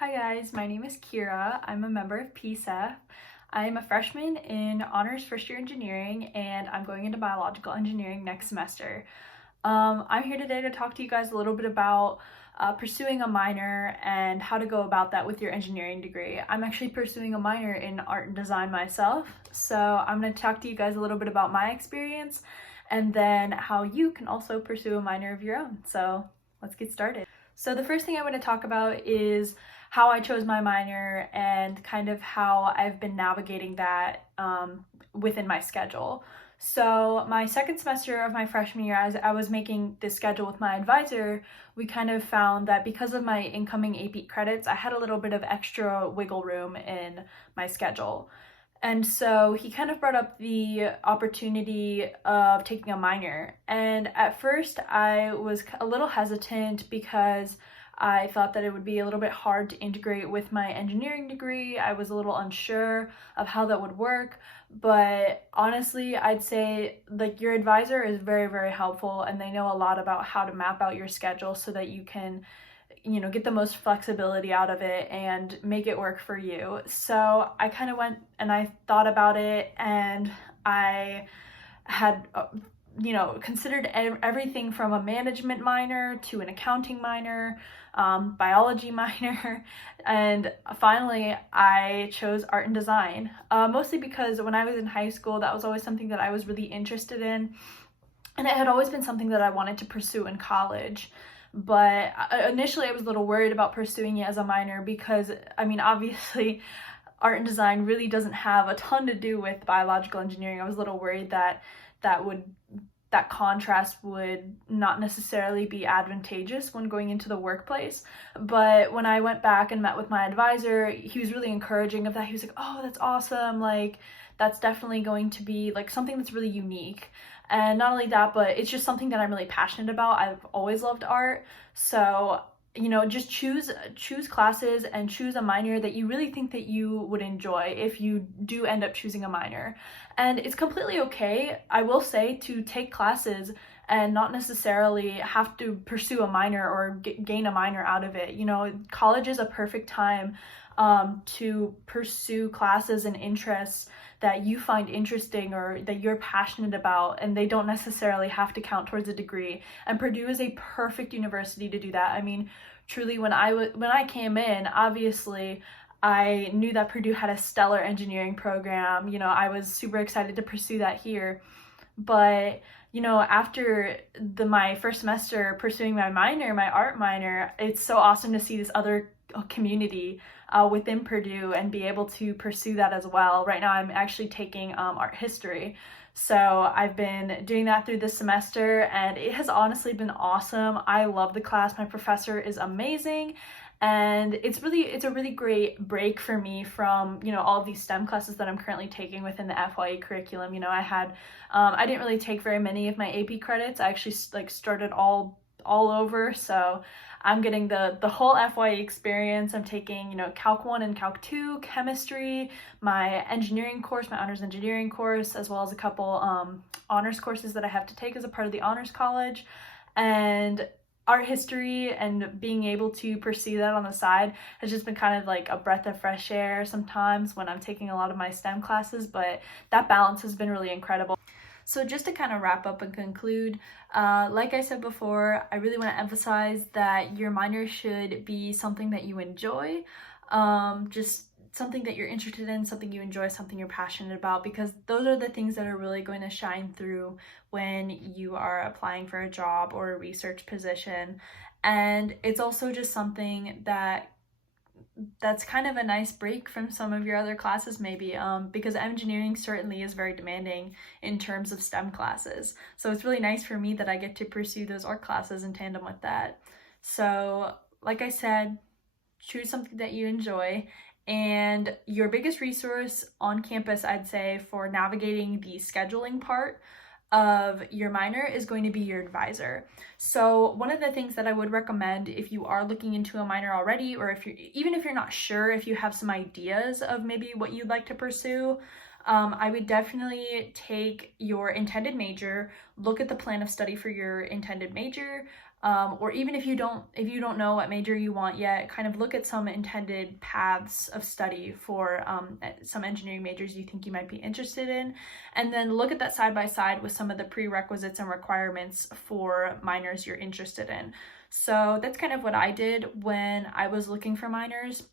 Hi guys, my name is Kyra. I'm a member of PSEF. I'm a freshman in honors first year engineering and I'm going into biological engineering next semester. I'm here today to talk to you guys a little bit about pursuing a minor and how to go about that with your engineering degree. I'm actually pursuing a minor in art and design myself, so I'm going to talk to you guys a little bit about my experience and then how you can also pursue a minor of your own. So let's get started. So the first thing I want to talk about is how I chose my minor and kind of how I've been navigating that within my schedule. So my second semester of my freshman year, as I was making this schedule with my advisor, we kind of found that because of my incoming AP credits, I had a little bit of extra wiggle room in my schedule. And so he kind of brought up the opportunity of taking a minor. And at first I was a little hesitant because I thought that it would be a little bit hard to integrate with my engineering degree. I was a little unsure of how that would work, but honestly, I'd say like your advisor is very, very helpful and they know a lot about how to map out your schedule so that you can get the most flexibility out of it and make it work for you. So I kind of went and I thought about it and I had considered everything from a management minor to an accounting minor, biology minor, and finally I chose art and design, mostly because when I was in high school, that was always something that I was really interested in, and it had always been something that I wanted to pursue in college. But initially I was a little worried about pursuing it as a minor because, I mean, obviously art and design really doesn't have a ton to do with biological engineering. I was a little worried that that contrast would not necessarily be advantageous when going into the workplace. But when I went back and met with my advisor, he was really encouraging of that. He was like, "Oh, that's awesome. Like, that's definitely going to be like something that's really unique." And not only that, but it's just something that I'm really passionate about. I've always loved art. So, just choose classes and choose a minor that you really think that you would enjoy if you do end up choosing a minor. And it's completely okay, I will say, to take classes and not necessarily have to pursue a minor or gain a minor out of it. College is a perfect time to pursue classes and interests that you find interesting or that you're passionate about, and they don't necessarily have to count towards a degree. And Purdue is a perfect university to do that. I mean, truly, when I came in, obviously I knew that Purdue had a stellar engineering program. I was super excited to pursue that here. But after my first semester pursuing my minor, my art minor, it's so awesome to see this other community within Purdue and be able to pursue that as well. Right now I'm actually taking art history. So I've been doing that through this semester and it has honestly been awesome. I love the class. My professor is amazing. And it's a really great break for me from, all of these STEM classes that I'm currently taking within the FYE curriculum. I didn't really take very many of my AP credits. I actually started all over. So I'm getting the whole FYE experience. I'm taking, Calc 1 and Calc 2, chemistry, my engineering course, my honors engineering course, as well as a couple honors courses that I have to take as a part of the honors college. And art history and being able to pursue that on the side has just been kind of like a breath of fresh air sometimes when I'm taking a lot of my STEM classes, but that balance has been really incredible. So just to kind of wrap up and conclude, like I said before, I really want to emphasize that your minor should be something that you enjoy, just something that you're interested in, something you enjoy, something you're passionate about, because those are the things that are really going to shine through when you are applying for a job or a research position. And it's also just something that's kind of a nice break from some of your other classes maybe, because engineering certainly is very demanding in terms of STEM classes. So it's really nice for me that I get to pursue those art classes in tandem with that. So like I said, choose something that you enjoy. And your biggest resource on campus, I'd say, for navigating the scheduling part of your minor is going to be your advisor. So one of the things that I would recommend if you are looking into a minor already, or even if you're not sure, if you have some ideas of maybe what you'd like to pursue, I would definitely take your intended major, look at the plan of study for your intended major, or even if you don't know what major you want yet, kind of look at some intended paths of study for some engineering majors you think you might be interested in, and then look at that side by side with some of the prerequisites and requirements for minors you're interested in. So that's kind of what I did when I was looking for minors.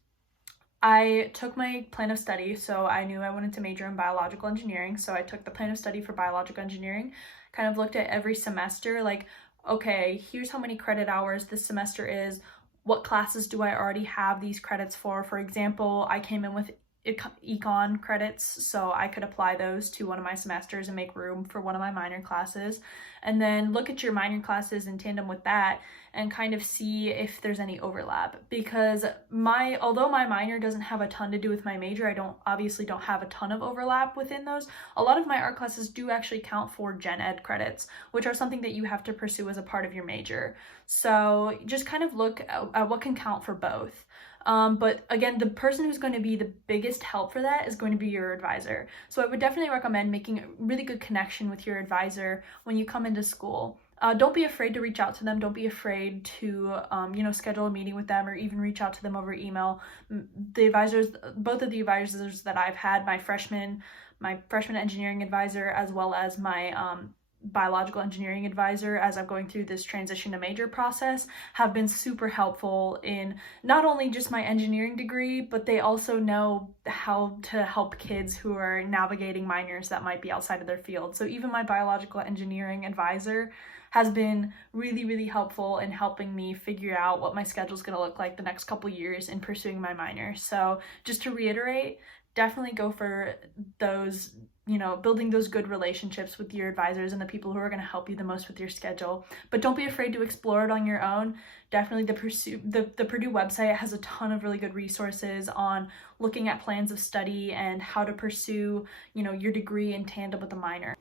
I took my plan of study, so I knew I wanted to major in biological engineering, so I took the plan of study for biological engineering, kind of looked at every semester, like, okay, here's how many credit hours this semester is, what classes do I already have these credits for? For example, I came in with econ credits, so I could apply those to one of my semesters and make room for one of my minor classes. And then look at your minor classes in tandem with that and kind of see if there's any overlap, because although my minor doesn't have a ton to do with my major, I obviously don't have a ton of overlap within those. A lot of my art classes do actually count for gen ed credits, which are something that you have to pursue as a part of your major. So just kind of look at what can count for both. But again, the person who's going to be the biggest help for that is going to be your advisor. So I would definitely recommend making a really good connection with your advisor when you come into school. Don't be afraid to reach out to them. Don't be afraid to, schedule a meeting with them or even reach out to them over email. Both of the advisors that I've had, my freshman engineering advisor, as well as my biological engineering advisor, as I'm going through this transition to major process, have been super helpful in not only just my engineering degree, but they also know how to help kids who are navigating minors that might be outside of their field. So even my biological engineering advisor has been really, really helpful in helping me figure out what my schedule is going to look like the next couple years in pursuing my minor. So just to reiterate, definitely go for those, building those good relationships with your advisors and the people who are going to help you the most with your schedule. But don't be afraid to explore it on your own. Definitely the Purdue website has a ton of really good resources on looking at plans of study and how to pursue, your degree in tandem with a minor.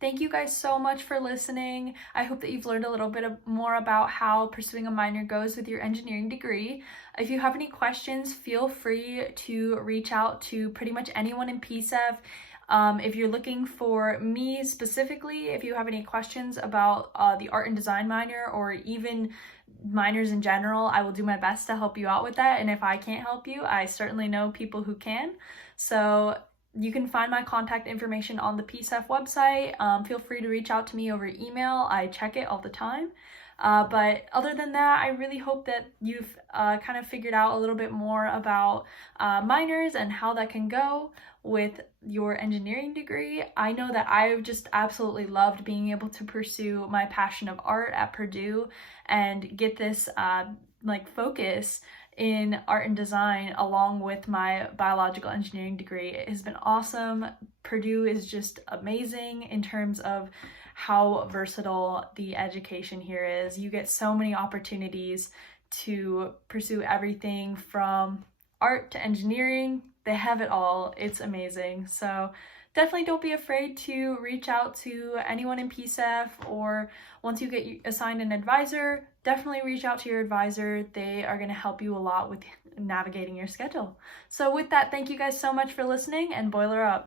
Thank you guys so much for listening. I hope that you've learned a little bit more about how pursuing a minor goes with your engineering degree. If you have any questions, feel free to reach out to pretty much anyone in PSEF. If you're looking for me specifically, if you have any questions about the art and design minor or even minors in general, I will do my best to help you out with that. And if I can't help you, I certainly know people who can. So you can find my contact information on the PSEF website. Feel free to reach out to me over email. I check it all the time. But other than that, I really hope that you've kind of figured out a little bit more about minors and how that can go with your engineering degree. I know that I've just absolutely loved being able to pursue my passion of art at Purdue and get this focus in art and design along with my biological engineering degree. It has been awesome. Purdue is just amazing in terms of how versatile the education here is. You get so many opportunities to pursue everything from art to engineering. They have it all. It's amazing. So definitely don't be afraid to reach out to anyone in PSEF, or once you get assigned an advisor, definitely reach out to your advisor. They are going to help you a lot with navigating your schedule. So with that, thank you guys so much for listening, and boiler up.